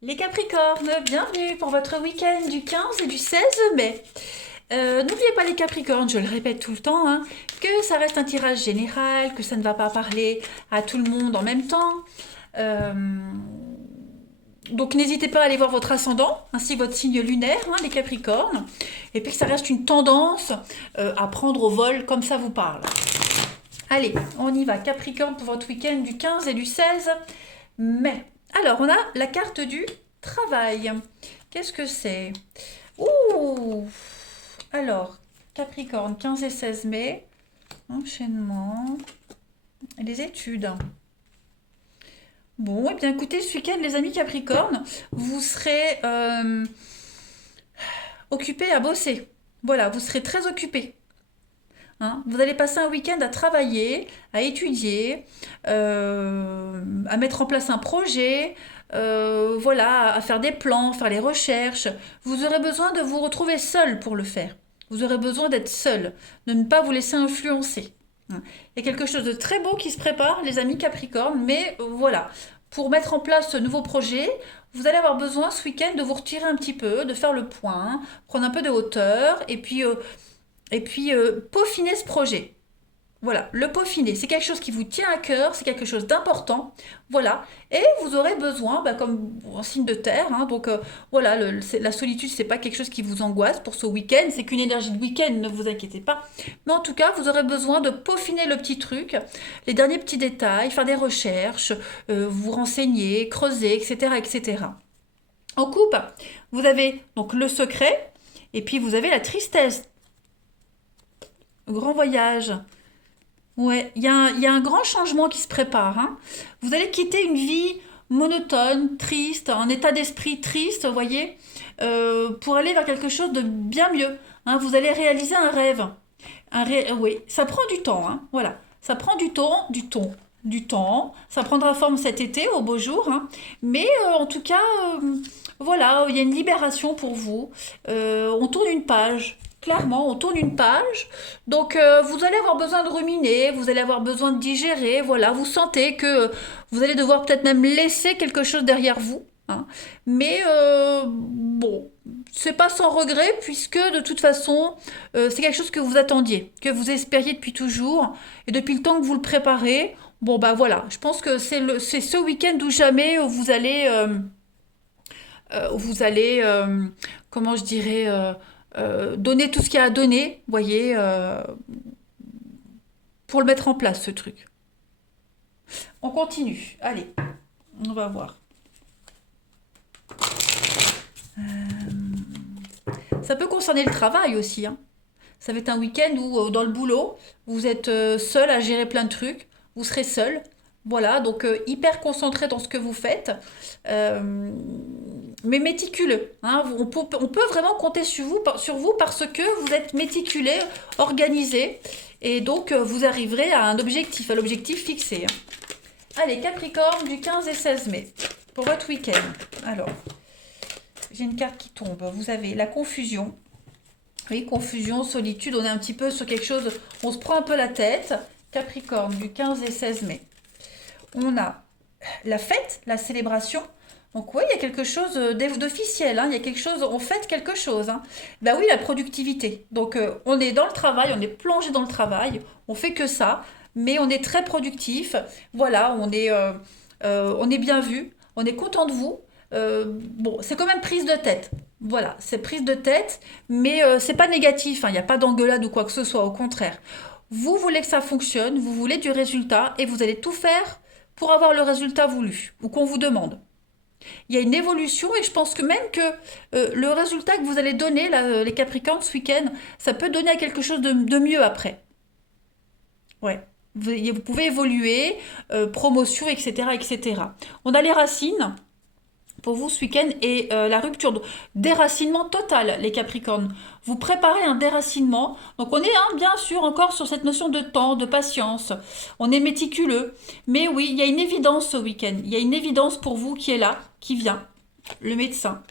Les Capricornes, bienvenue pour votre week-end du 15 et du 16 mai. N'oubliez pas les Capricornes, je le répète tout le temps, hein, que ça reste un tirage général, que ça ne va pas parler à tout le monde en même temps. Euh, donc n'hésitez pas à aller voir votre ascendant, ainsi que votre signe lunaire, hein, les Capricornes, et puis que ça reste une tendance à prendre au vol comme ça vous parle. Allez, on y va, Capricorne pour votre week-end du 15 et du 16 mai. Alors, on a la carte du travail. Qu'est-ce que c'est? Ouh! Alors, Capricorne, 15 et 16 mai, enchaînement, les études. Bon, et bien écoutez, ce week-end, les amis Capricorne, vous serez occupés à bosser. Voilà, vous serez très occupés. Hein. Vous allez passer un week-end à travailler, à étudier, à mettre en place un projet, voilà, à faire des plans, faire les recherches. Vous aurez besoin de vous retrouver seul pour le faire. Vous aurez besoin d'être seul, de ne pas vous laisser influencer. Hein. Il y a quelque chose de très beau qui se prépare, les amis Capricorne, mais voilà, pour mettre en place ce nouveau projet, vous allez avoir besoin ce week-end de vous retirer un petit peu, de faire le point, prendre un peu de hauteur, et puis peaufiner ce projet. Voilà, le peaufiner, c'est quelque chose qui vous tient à cœur, c'est quelque chose d'important. Voilà, et vous aurez besoin, bah, comme en signe de terre, hein, donc voilà, la solitude, c'est pas quelque chose qui vous angoisse pour ce week-end, c'est qu'une énergie de week-end, ne vous inquiétez pas. Mais en tout cas, vous aurez besoin de peaufiner le petit truc, les derniers petits détails, faire des recherches, vous renseigner, creuser, etc., etc. En coupe, vous avez donc le secret, et puis vous avez la tristesse. Grand voyage. Ouais, il y a un grand changement qui se prépare, hein. Vous allez quitter une vie monotone, triste, un état d'esprit triste, vous voyez, pour aller vers quelque chose de bien mieux. Hein. Vous allez réaliser un rêve. Oui, ça prend du temps, hein. Voilà, ça prend du temps. Ça prendra forme cet été, au beau jour, hein. Mais en tout cas, voilà, il y a une libération pour vous. On tourne une page. Clairement, on tourne une page. Donc, vous allez avoir besoin de ruminer, vous allez avoir besoin de digérer. Voilà, vous sentez que vous allez devoir peut-être même laisser quelque chose derrière vous. Hein. Mais bon, c'est pas sans regret puisque de toute façon, c'est quelque chose que vous attendiez, que vous espériez depuis toujours et depuis le temps que vous le préparez. Bon bah voilà, je pense que c'est ce week-end ou jamais où vous allez, comment je dirais, donner tout ce qu'il y a à donner, vous voyez, pour le mettre en place ce truc. On continue. Allez, on va voir. Ça peut concerner le travail aussi, hein. Ça va être un week-end où, dans le boulot, vous êtes seul à gérer plein de trucs. Vous serez seul. Voilà, donc hyper concentré dans ce que vous faites. Euh, mais méticuleux. Hein. On peut vraiment compter sur vous parce que vous êtes méticulé, organisé. Et donc, vous arriverez à un objectif, à l'objectif fixé. Hein. Allez, Capricorne du 15 et 16 mai pour votre week-end. Alors, j'ai une carte qui tombe. Vous avez la confusion. Oui, confusion, solitude, on est un petit peu sur quelque chose, on se prend un peu la tête. Capricorne du 15 et 16 mai. On a la fête, la célébration. Donc oui, il y a quelque chose d'officiel, hein, il y a quelque chose, on fête quelque chose. Hein. Ben oui, la productivité. Donc on est dans le travail, on est plongé dans le travail, on fait que ça, mais on est très productif. Voilà, on est bien vu, on est content de vous. Bon, c'est quand même prise de tête. Voilà, c'est prise de tête, mais c'est pas négatif, hein, il n'y a pas d'engueulade ou quoi que ce soit, au contraire. Vous voulez que ça fonctionne, vous voulez du résultat et vous allez tout faire pour avoir le résultat voulu ou qu'on vous demande. Il y a une évolution et je pense que même que le résultat que vous allez donner, là, les Capricornes, ce week-end, ça peut donner à quelque chose de mieux après. Ouais. Vous pouvez évoluer, promotion, etc., etc. On a les racines pour vous ce week-end et la rupture, déracinement total, les Capricornes. Vous préparez un déracinement. Donc on est bien sûr encore sur cette notion de temps, de patience. On est méticuleux. Mais oui, il y a une évidence ce week-end. Il y a une évidence pour vous qui est là, qui vient. Le médecin.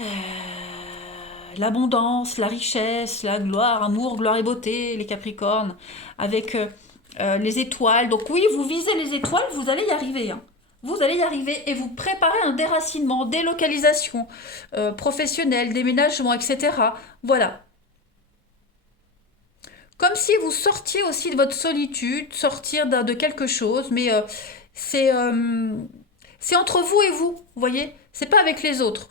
Euh, L'abondance, la richesse, la gloire, amour, gloire et beauté, les Capricornes. Avec les étoiles. Donc oui, vous visez les étoiles, vous allez y arriver. Hein. Vous allez y arriver et vous préparez un déracinement, délocalisation professionnelle, déménagement, etc. Voilà. Comme si vous sortiez aussi de votre solitude, sortir de quelque chose, mais c'est c'est entre vous et vous, voyez? C'est pas avec les autres.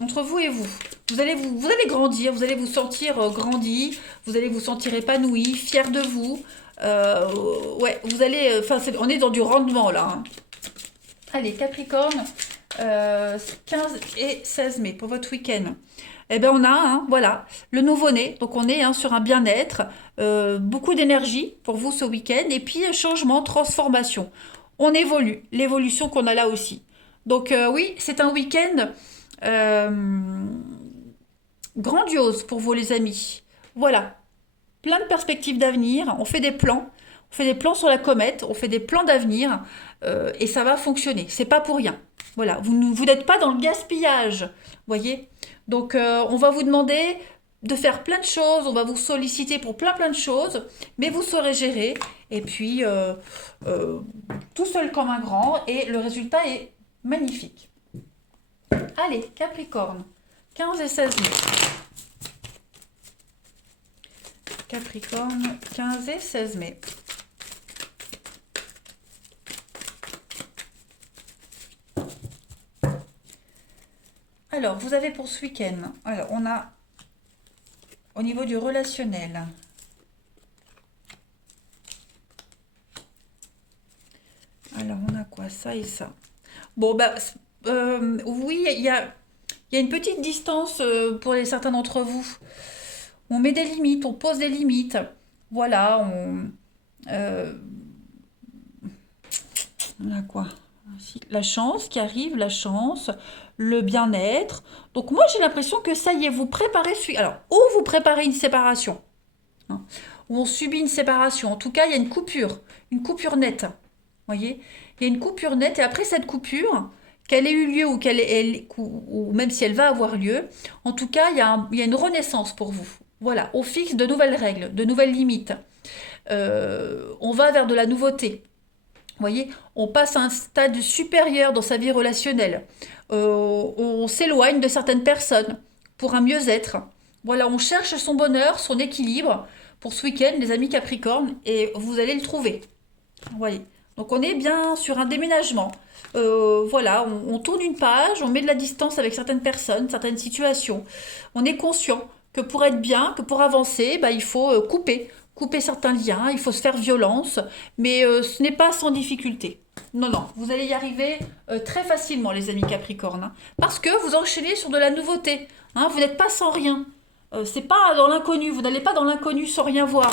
Entre vous et vous. Vous allez grandir, vous allez vous sentir grandi, vous allez vous sentir épanoui, fier de vous. Ouais, vous allez. Enfin, on est dans du rendement là, hein. Allez, Capricorne, 15 et 16 mai pour votre week-end. Eh bien, on a, hein, voilà, le nouveau-né. Donc, on est hein, sur un bien-être, beaucoup d'énergie pour vous ce week-end. Et puis, changement, transformation. On évolue, l'évolution qu'on a là aussi. Donc, oui, c'est un week-end euh, grandiose pour vous, les amis. Voilà, plein de perspectives d'avenir. On fait des plans. On fait des plans sur la comète. On fait des plans d'avenir. Et ça va fonctionner. C'est pas pour rien. Voilà, vous n'êtes pas dans le gaspillage. Voyez. Donc, on va vous demander de faire plein de choses. On va vous solliciter pour plein de choses. Mais vous saurez gérer. Et puis, tout seul comme un grand. Et le résultat est magnifique. Allez, Capricorne. 15 et 16 mai. Capricorne, 15 et 16 mai. Alors, vous avez pour ce week-end, alors on a au niveau du relationnel, alors on a quoi? Ça et ça. Bon, bah, oui, il y a une petite distance pour certains d'entre vous. On met des limites, on pose des limites. Voilà, euh, on a quoi? La chance qui arrive, la chance, le bien-être. Donc moi j'ai l'impression que ça y est, vous préparez, alors, ou vous préparez une séparation, hein, ou on subit une séparation. En tout cas, il y a une coupure nette. Vous voyez? Il y a une coupure nette et après cette coupure, qu'elle ait eu lieu ou ou même si elle va avoir lieu, en tout cas, il y a une renaissance pour vous. Voilà, on fixe de nouvelles règles, de nouvelles limites. On va vers de la nouveauté. Vous voyez, on passe à un stade supérieur dans sa vie relationnelle. On s'éloigne de certaines personnes pour un mieux-être. Voilà, on cherche son bonheur, son équilibre pour ce week-end, les amis Capricorne, et vous allez le trouver. Vous voyez. Donc on est bien sur un déménagement. Voilà, on tourne une page, on met de la distance avec certaines personnes, certaines situations. On est conscient que pour être bien, que pour avancer, bah, il faut couper certains liens, il faut se faire violence, mais ce n'est pas sans difficulté. Non, non, vous allez y arriver très facilement, les amis Capricorne, hein, parce que vous enchaînez sur de la nouveauté. Hein, vous n'êtes pas sans rien. C'est pas dans l'inconnu, vous n'allez pas dans l'inconnu sans rien voir.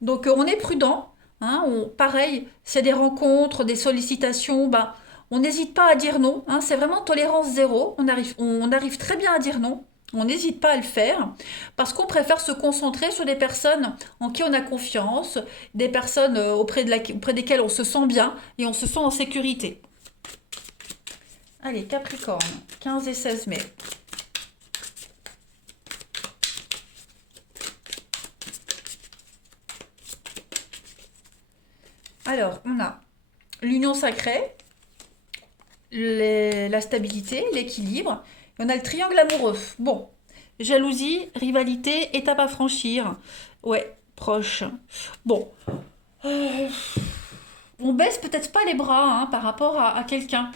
Donc on est prudent, hein, pareil, s'il y a des rencontres, des sollicitations, ben, on n'hésite pas à dire non, hein, c'est vraiment tolérance zéro, on arrive très bien à dire non, on n'hésite pas à le faire, parce qu'on préfère se concentrer sur des personnes en qui on a confiance, des personnes auprès desquelles on se sent bien et on se sent en sécurité. Allez, Capricorne, 15 et 16 mai. Alors, on a l'union sacrée, la stabilité, l'équilibre. Et on a le triangle amoureux. Bon, jalousie, rivalité, étape à franchir. Ouais, proche. Bon, euh, on baisse peut-être pas les bras hein, par rapport à quelqu'un.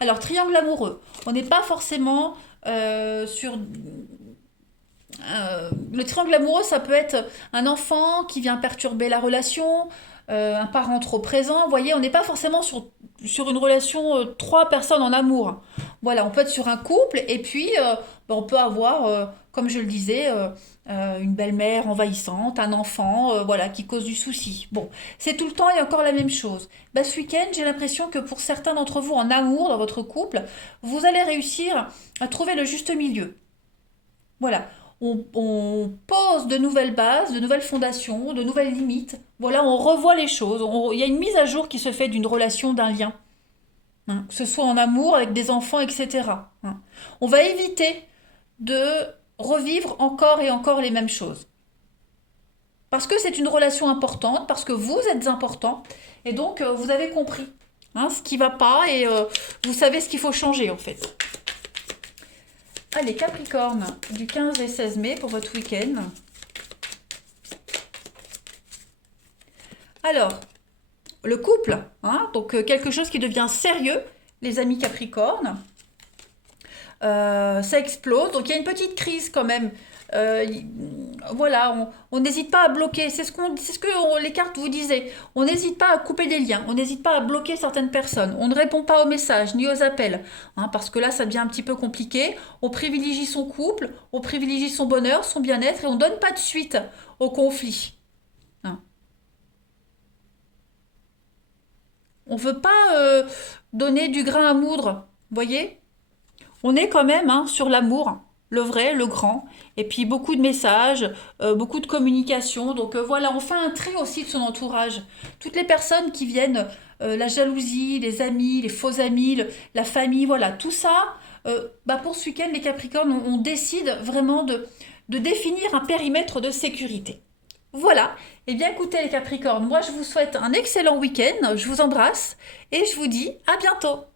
Alors, triangle amoureux, on n'est pas forcément sur... le triangle amoureux, ça peut être un enfant qui vient perturber la relation, un parent trop présent. Vous voyez, on n'est pas forcément sur une relation trois personnes en amour. Voilà, on peut être sur un couple et puis ben, on peut avoir, comme je le disais, une belle-mère envahissante, un enfant voilà, qui cause du souci. Bon, c'est tout le temps et encore la même chose. Ben, ce week-end, j'ai l'impression que pour certains d'entre vous en amour, dans votre couple, vous allez réussir à trouver le juste milieu. Voilà, on pose de nouvelles bases, de nouvelles fondations, de nouvelles limites. Voilà, on revoit les choses. Il y a une mise à jour qui se fait d'une relation, d'un lien. Hein, que ce soit en amour, avec des enfants, etc. Hein. On va éviter de revivre encore et encore les mêmes choses. parce que c'est une relation importante, parce que vous êtes important, et donc vous avez compris hein, ce qui va pas, et vous savez ce qu'il faut changer en fait. Allez, Capricorne, du 15 et 16 mai pour votre week-end. Alors, le couple, hein, donc quelque chose qui devient sérieux, les amis Capricorne. Ça explose, donc il y a une petite crise quand même. Euh, y- voilà, on n'hésite pas à bloquer, c'est ce que les cartes vous disaient. On n'hésite pas à couper des liens, on n'hésite pas à bloquer certaines personnes. On ne répond pas aux messages ni aux appels, hein, parce que là ça devient un petit peu compliqué. On privilégie son couple, on privilégie son bonheur, son bien-être, et on donne pas de suite au conflit. Hein. On veut pas donner du grain à moudre, voyez? On est quand même hein, sur l'amour, le vrai, le grand, et puis beaucoup de messages, beaucoup de communication. Donc voilà, on fait un tri aussi de son entourage. Toutes les personnes qui viennent, la jalousie, les amis, les faux amis, la famille, voilà, tout ça, bah pour ce week-end, les Capricornes, on décide vraiment de définir un périmètre de sécurité. Voilà. Eh bien écoutez les Capricornes, moi je vous souhaite un excellent week-end, je vous embrasse et je vous dis à bientôt.